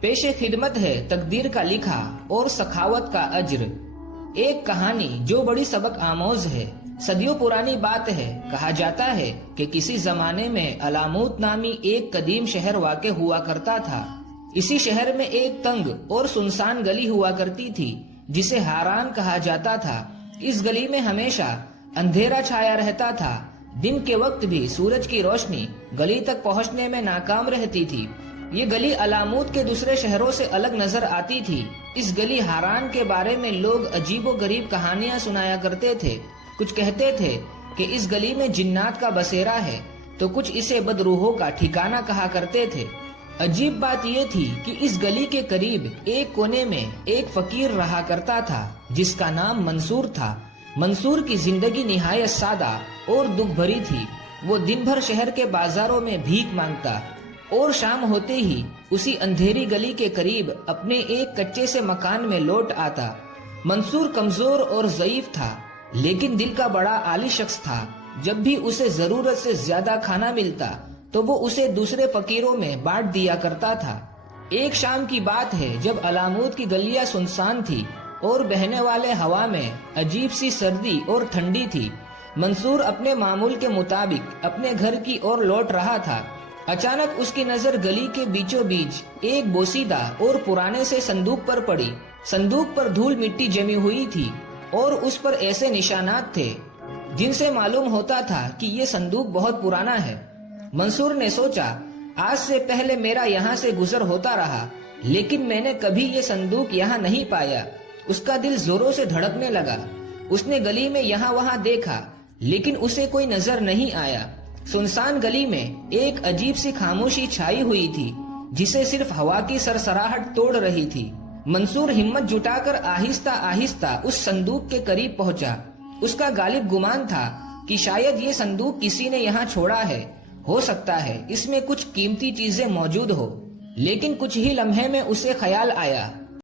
پیش خدمت ہے تقدیر کا لکھا اور سخاوت کا اجر۔ ایک کہانی جو بڑی سبق آموز ہے، صدیوں پرانی بات ہے۔ کہا جاتا ہے کہ کسی زمانے میں علاموت نامی ایک قدیم شہر واقع ہوا کرتا تھا۔ اسی شہر میں ایک تنگ اور سنسان گلی ہوا کرتی تھی جسے ہاران کہا جاتا تھا۔ اس گلی میں ہمیشہ اندھیرا چھایا رہتا تھا۔ دن کے وقت بھی سورج کی روشنی گلی تک پہنچنے میں ناکام رہتی تھی۔ یہ گلی علاموت کے دوسرے شہروں سے الگ نظر آتی تھی۔ اس گلی ہاران کے بارے میں لوگ عجیب و غریب کہانیاں سنایا کرتے تھے۔ کچھ کہتے تھے کہ اس گلی میں جنات کا بسیرا ہے، تو کچھ اسے بدروحوں کا ٹھکانہ کہا کرتے تھے۔ عجیب بات یہ تھی کہ اس گلی کے قریب ایک کونے میں ایک فقیر رہا کرتا تھا جس کا نام منصور تھا۔ منصور کی زندگی نہایت سادہ اور دکھ بھری تھی۔ وہ دن بھر شہر کے بازاروں میں بھیک مانگتا اور شام ہوتے ہی اسی اندھیری گلی کے قریب اپنے ایک کچے سے مکان میں لوٹ آتا۔ منصور کمزور اور ضعیف تھا، لیکن دل کا بڑا عالی شخص تھا۔ جب بھی اسے ضرورت سے زیادہ کھانا ملتا تو وہ اسے دوسرے فقیروں میں بانٹ دیا کرتا تھا۔ ایک شام کی بات ہے جب علاموت کی گلیاں سنسان تھی اور بہنے والے ہوا میں عجیب سی سردی اور ٹھنڈی تھی۔ منصور اپنے معمول کے مطابق اپنے گھر کی اور لوٹ رہا تھا۔ اچانک اس کی نظر گلی کے بیچوں بیچ ایک بوسیدہ اور پرانے سے صندوق پر پڑی۔ صندوق پر دھول مٹی جمی ہوئی تھی اور اس پر ایسے نشانات تھے جن سے معلوم ہوتا تھا کہ یہ صندوق بہت پرانا ہے۔ منصور نے سوچا، آج سے پہلے میرا یہاں سے گزر ہوتا رہا، لیکن میں نے کبھی یہ صندوق یہاں نہیں پایا۔ اس کا دل زوروں سے دھڑکنے لگا۔ اس نے گلی میں یہاں وہاں دیکھا، لیکن اسے کوئی نظر نہیں آیا۔ سنسان گلی میں ایک عجیب سی خاموشی چھائی ہوئی تھی جسے صرف ہوا کی سرسراہٹ توڑ رہی تھی۔ منصور ہمت جٹا کر آہستہ آہستہ اس صندوق کے قریب پہنچا۔ اس کا غالب گمان تھا کہ شاید یہ صندوق کسی نے یہاں چھوڑا ہے۔ ہو سکتا ہے اس میں کچھ قیمتی چیزیں موجود ہو۔ لیکن کچھ ہی لمحے میں اسے خیال آیا